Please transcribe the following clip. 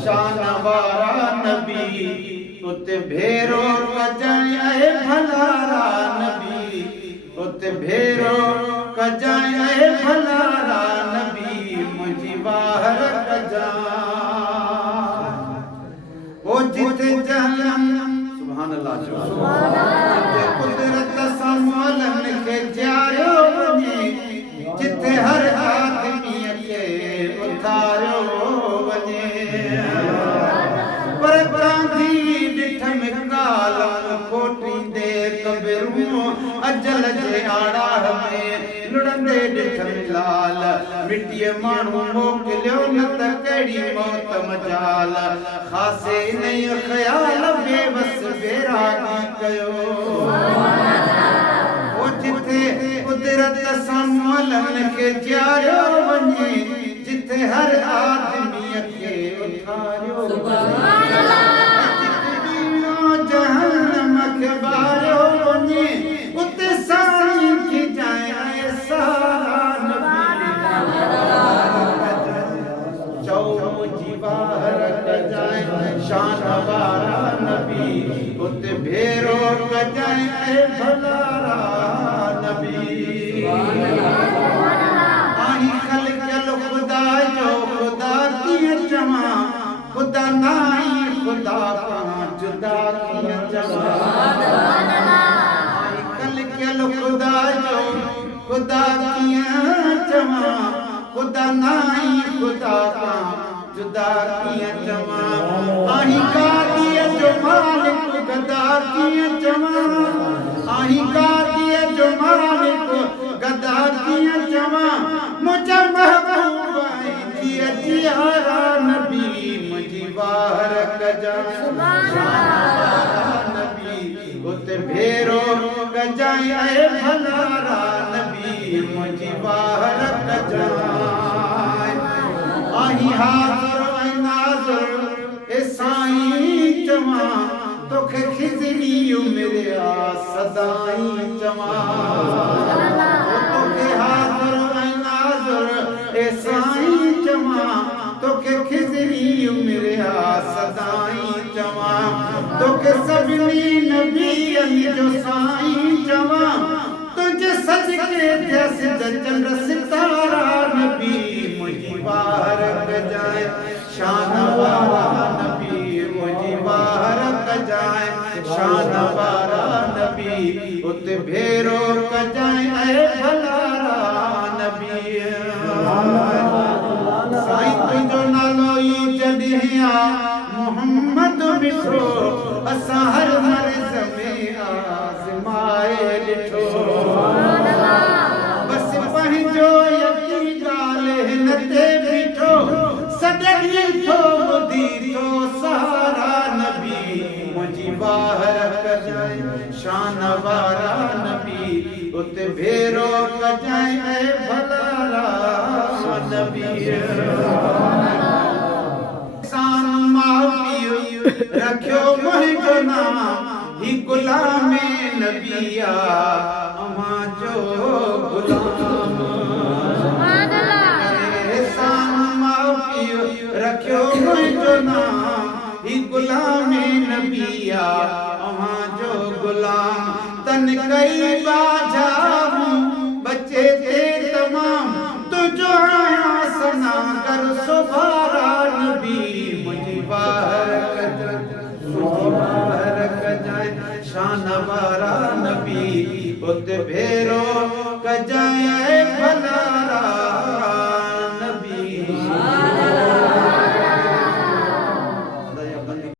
शान वारा नबी उते भेरो कजाए भलारा नबी उते भेरो कजाए भलारा नबी मुझी वाहर कजा ओ जिते जहलम सुभान अल्लाह जिते कुदरत सामोलन के जायो वने जिते हर आदमी उतारो वने पर गांधी डिठ में काला खोटींदे कबरू अजल जे आड़ा में लुड़ंदे डिठ में लाल मिट्टी माण्हू मोकिलियो न त कहिड़ी मौत मजाल खासे नई ख़याल बेवस बेरागी कयो ओ जिथे कुदरत सामोलन के जायो वने जिथे हर आदमी के उठारियो सुभान अल्लाह जहन्नम के बारो वने उते साईं की जाए सारा नबी चौ जीवार कजाए शान वारा नबी उते भेरो कजाए भलारा नबी आही खल्क खुदा जो खुदा किए जमा खुदा नाई खुदा कहाँ जुदा किए जमा आई कल के लो खुदा जो खुदा किए जमा खुदा नाई खुदा कहाँ जुदा किए जमा आई का दिए जो मालिक गदा किए जमा आई का दिए जो मालिक गदा किए जमा मुझे महबूब दिया जियारा नबी मुझी बाहर कजा शान नबी उते भेरो कजाए भलारा नबी मुझी बाहर कजा आही हाज़िर नाज़िर ए साईं चमा तोखे खिजरी उमरिया सदाई चमा तोखे हाज़िर नाज़िर ए साईं चमा तोखे खिजरी उमरिया सदाई चमा तोखे सभिनी नबियन जो साईं चमा तुझे सजके थियस चंद्र सितारा नबी मुझी बाहर कजाए शान वारा नबी मुझी बाहर कजाए शान वारा नबी उते भेरो कजाए भलारा नबी साईं तुझो नालो ई जॾहिं मोहम्मद मिठो असां हर समय आज़माए ॾिठो बस पंहिंजो यकीन ॻाल्हि हिन ते बीठो सॾी थो ॿुधी थो सहारा नबी मुंहिंजी बाहर कजाए शान वारा नबी उते भेरो कजाए भलारा नबी सान मां पीउ रखियो मुंहिंजो नाम ही गुलाम नबिया अमां जो गुलाम सुभान अल्लाह सान मां पीउ रखियो मुंहिंजो नाम ही गुलाम नबिया अमां जो गुलाम तन कई बाजा बच्चे थे तमाम तुझो आया सना कर सुभारा नबी मुझी बाहर कजाए शान वारा नबी उते भेरो कजाए